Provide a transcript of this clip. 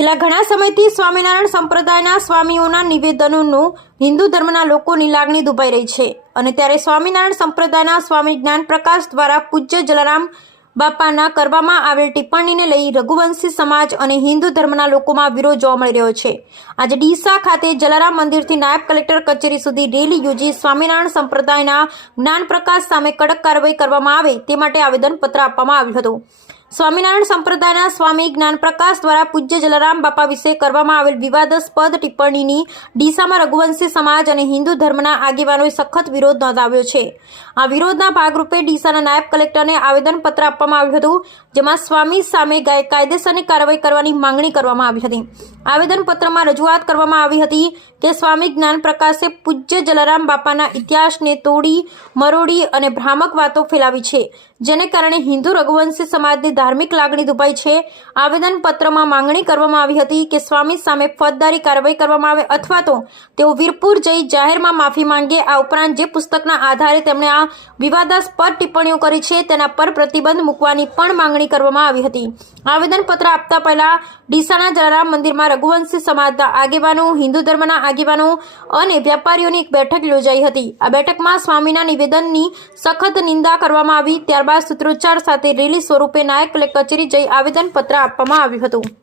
છેલ્લા ઘણા સમયથી સ્વામિનારાયણ સંપ્રદાયના સ્વામીઓના નિવેદનોનું હિન્દુ ધર્મના લોકોની લાગણી દુભાઈ રહી છે અને ત્યારે સ્વામિનારાયણ સંપ્રદાયના સ્વામી જ્ઞાનપ્રકાશ દ્વારા પૂજ્ય જલારામ બાપાના કરવામાં આવેલ ટિપ્પણીને લઈ રઘુવંશી સમાજ અને હિન્દુ ધર્મના લોકોમાં વિરોધ જોવા મળી રહ્યો છે। આજે ડીસા ખાતે જલારામ મંદિરથી નાયબ કલેક્ટર કચેરી સુધી રેલી યોજી સ્વામિનારાયણ સંપ્રદાયના જ્ઞાનપ્રકાશ સામે કડક કાર્યવાહી કરવામાં આવે તે માટે આવેદનપત્ર આપવામાં આવ્યું હતું। સ્વામિનારાયણ સંપ્રદાયના સ્વામી જ્ઞાનપ્રકાશ દ્વારા પૂજ્ય જલારામ બાપા વિશે કરવામાં આવેલ વિવાદાસ્પદ ટિપ્પણીની ડીસામાં રઘુવંશી સમાજ અને હિન્દુ ધર્મના આગેવાનોએ સખત વિરોધ નોંધાવ્યો છે। આ વિરોધના ભાગરૂપે ડીસાના નાયબ કલેક્ટરને આવેદનપત્ર આપવામાં આવ્યું હતું, જેમાં સ્વામી સામે કાયદેસરની કાર્યવાહી કરવાની માંગણી કરવામાં આવી હતી। આવેદનપત્રમાં રજૂઆત કરવામાં આવી હતી કે સ્વામી જ્ઞાનપ્રકાશે પૂજ્ય જલારામ બાપાના ઇતિહાસને તોડી મરોડી અને ભ્રામક વાતો ફેલાવી છે, જેને કારણે હિન્દુ રઘુવંશી સમાજની ધાર્મિક લાગણી દુભાઈ છે। આવેદનપત્રમાં માંગણી કરવામાં આવી હતી કે સ્વામી સામે ફોજદારી કાર્યવાહી કરવામાં આવે અથવા તો તેઓ વીરપુર જઈ જાહેરમાં માફી માંગે। આ ઉપરાંત જે પુસ્તકના આધારે તેમણે આ વિવાદાસ્પદ ટિપ્પણીઓ કરી છે તેના પર પ્રતિબંધ મૂકવાની પણ માંગણી કરવામાં આવી હતી। આવેદનપત્ર આપતા પહેલા ડીસાના જલારામ મંદિરમાં રઘુવંશી સમાજના આગેવાનો, હિન્દુ ધર્મના આગેવાનો અને વેપારીઓની એક બેઠક યોજાઈ હતી। આ બેઠકમાં સ્વામીના નિવેદનની સખત નિંદા કરવામાં આવી। ત્યારબાદ સૂત્રોચ્ચાર સાથે રેલી સ્વરૂપે નાયબ કલેક્ટર કચેરી જઈ આવેદનપત્ર આપવામાં આવ્યું હતું।